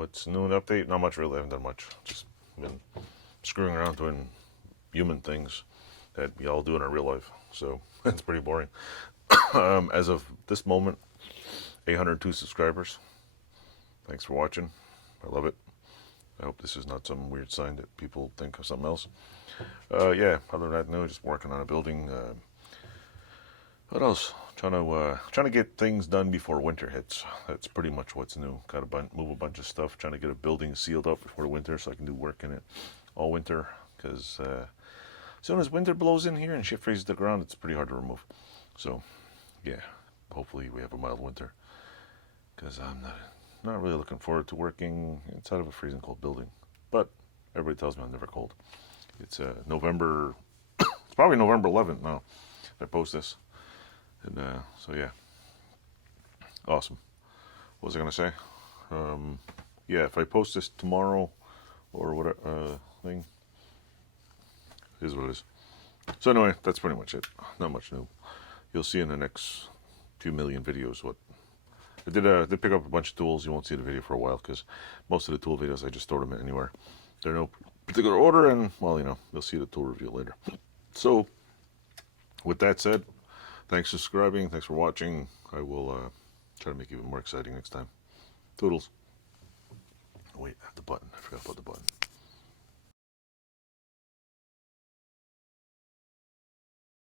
What's new in the update? Not much really. I haven't done much. Just been screwing around doing human things that we all do in our real life. So it's pretty boring. As of this moment, 802 subscribers. Thanks for watching. I love it. I hope this is not some weird sign that people think of something else. Yeah, other than that, no, just working on a building. What else? Trying to get things done before winter hits. That's pretty much what's new. Got to move a bunch of stuff. Trying to get a building sealed up before winter so I can do work in it all winter. Because as soon as winter blows in here and shit freezes the ground, it's pretty hard to remove. So, yeah, hopefully we have a mild winter. Because I'm not really looking forward to working inside of a freezing cold building. But everybody tells me I'm never cold. It's November. It's probably November 11th now. I post this. And so yeah, awesome. What was I gonna say? Yeah, if I post this tomorrow or whatever thing, is what it is. So anyway, that's pretty much it. Not much new. You'll see in the next few million videos what I did. Pick up a bunch of tools. You won't see the video for a while because most of the tool videos I just throw them in anywhere. They're no particular order, and well, you know, you'll see the tool review later. So with that said, thanks for subscribing. Thanks for watching. I will try to make it even more exciting next time. Toodles. Oh, wait, I have the button. I forgot about the button.